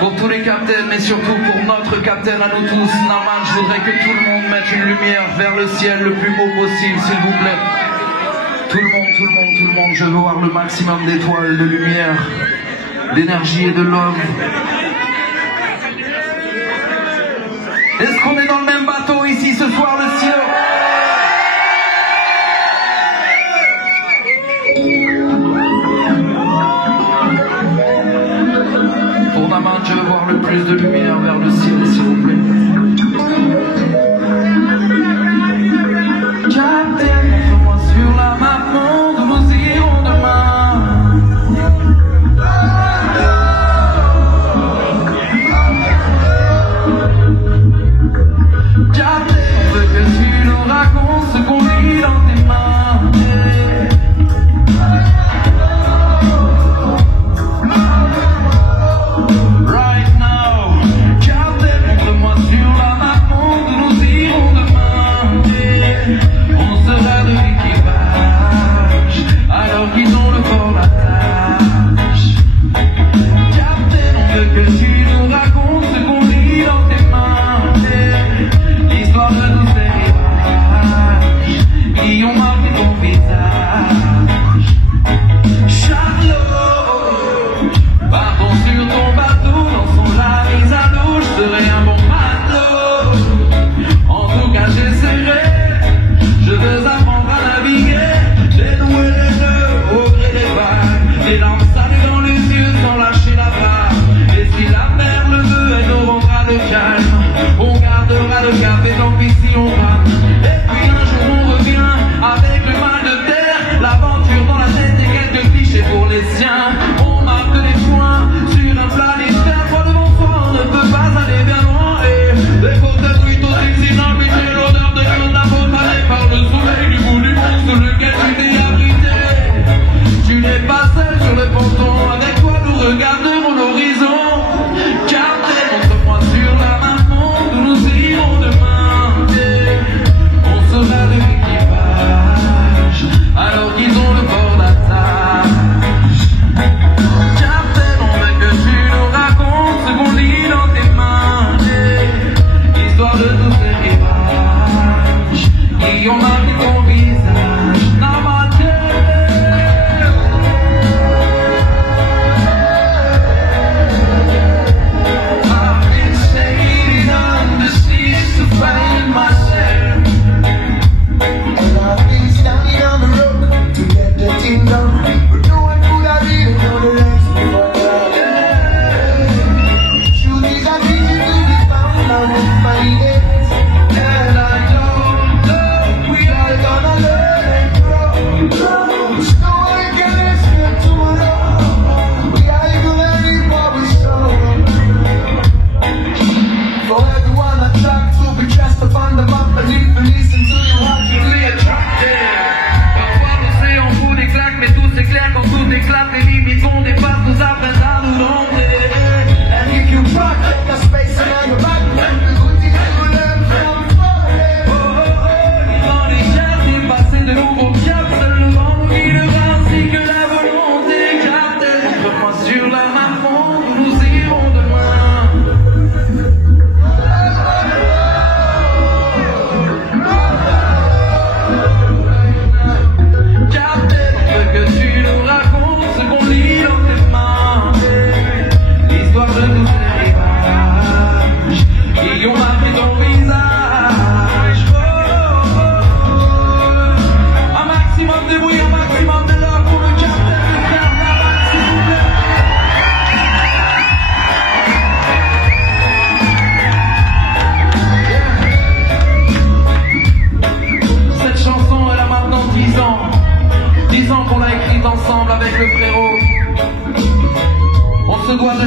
Pour tous les captains, mais surtout pour notre capitaine à nous tous, Naman, je voudrais que tout le monde mette une lumière vers le ciel le plus beau possible, s'il vous plaît. Tout le monde, tout le monde, tout le monde, je veux voir le maximum d'étoiles, de lumière, d'énergie et de love. Est-ce qu'on est dans le même bateau ici ce soir, le ciel? Pour Naman, je veux voir le plus de lumière vers le ciel, s'il vous plaît. Captain, montre-moi sur la map monde où nous irons demain. Captain, on veut que tu nous racontes ce qu'on lit dans tes mains.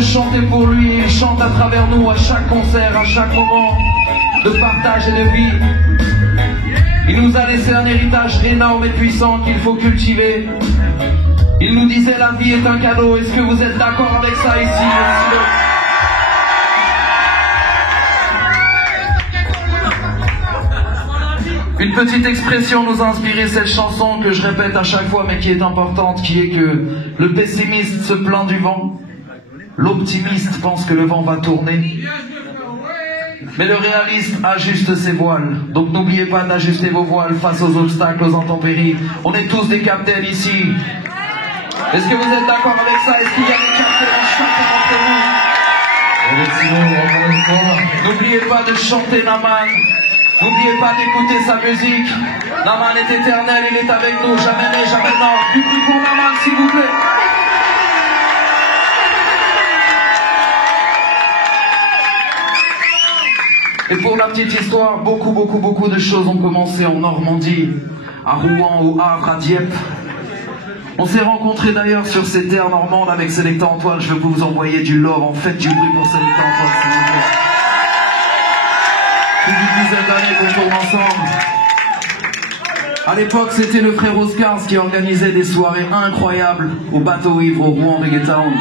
Chanter pour lui, il chante à travers nous à chaque concert, à chaque moment de partage et de vie. Il nous a laissé un héritage énorme et puissant qu'il faut cultiver. Il nous disait la vie est un cadeau. Est-ce que vous êtes d'accord avec ça ici? Une petite expression nous a inspiré cette chanson que je répète à chaque fois mais qui est importante, qui est que le pessimiste se plaint du vent. L'optimiste pense que le vent va tourner, mais le réaliste ajuste ses voiles. Donc n'oubliez pas d'ajuster vos voiles face aux obstacles, aux intempéries. On est tous des capitaines ici. Est-ce que vous êtes d'accord avec ça? Est-ce qu'il y a des capitaines en chacun d'entre vous? Et sinon, encore une fois, N'oubliez pas de chanter Naman. N'oubliez pas d'écouter sa musique. Naman est éternel, il est avec nous, jamais né, jamais mort. Du bruit pour Naman, s'il vous plaît. Et pour la petite histoire, beaucoup de choses ont commencé en Normandie, à Rouen, au Havre, à Dieppe. On s'est rencontrés d'ailleurs sur ces terres normandes avec Selecta Antoine. Je veux vous envoyer du love, en fait du bruit pour Selecta Antoine, s'il vous plaît. Plus d'une dizaine d'années qu'on tourne ensemble. À l'époque, c'était le frère Oscars qui organisait des soirées incroyables au bateau ivre au Rouen Reggae Town.